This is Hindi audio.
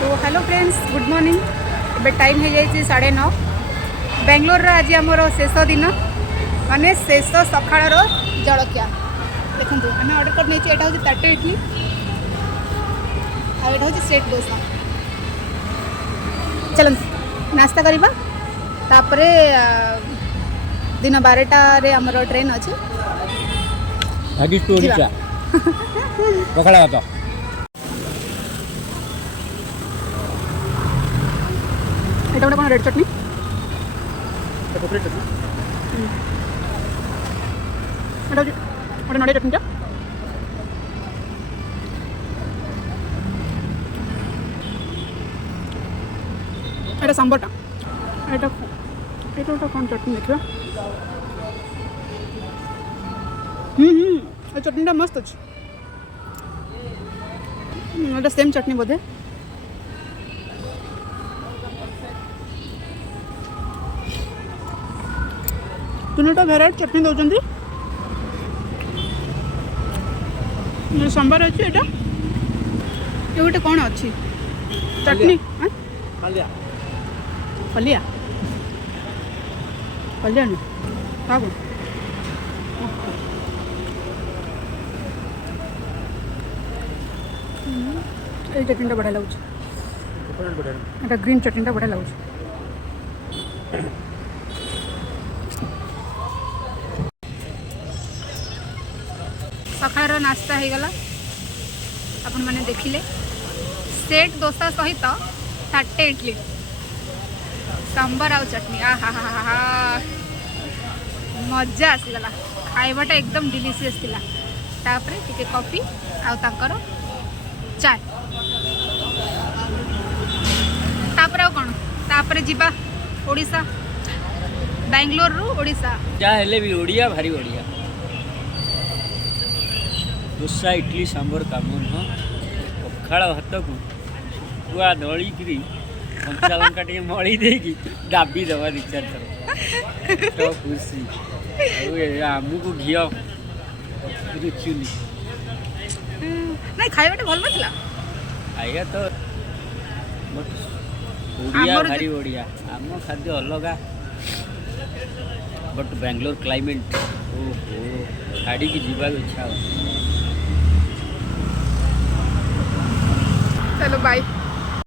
तो हेलो फ्रेंड्स गुड मॉर्निंग। एबे टाइम हो जाए 9:30। बेंगलोर आज आमर शेष दिन माने शेष सकाळ जलखिया देखो आम अर्डर कर नहीं यहाँ हूँ ताटे इडली आटा हूँ सेट डोसा। चल नास्ता करवा तापरे दिन 12टारे आमर ट्रेन अच्छे पखाड़ा भात এটা কোন রেড চটনি कोकोनट चटनी এটা ওটা নড়িয়া চটনিটা এটা সাম্বরটা এটা এটা ওটা কোন চটনি দেখিবা এই চটনিটা মস্ত আছে এটা সেম চটনি বোধে तीनोटा भेराइट चटनी दौरान सांबार अच्छी ये गोटे कौन अच्छी चटनी फलिया फलिया ना हाँ ये चटनी बढ़िया लगुच ग्रीन चटनी बढ़िया लगुच सकाळ नास्ता हो गला आपण मैंने देखिले सेट डोसा सहित ताटे इडली सांबर आउ चटनी आ हा हा हा मजा आसीगला खाइबाटा एकदम डिलीशियस थिला तापरे टिके कॉफी आउ तांकर चाय तापरे आउ कोन तापरे जिबा ओडिसा बेंगलोर रु ओडिसा जा हेले भी ओडिया भारी ओडिया डोसा इडली सांबर काम नुह पखाड़ भात को पुआ दलिकी कंचा लंका टे मड़ी देकी दाबी दवा दी चार थर तो खुशी आमको घी रुचुनी नहीं खाइबाटा भल नथिला खाइया तो ओडिया भारी ओडिया आम खाद्य अलग बट बेंगलोर क्लाइमेट ओहो छाड़ी की जीवा इच्छा चलो बाय।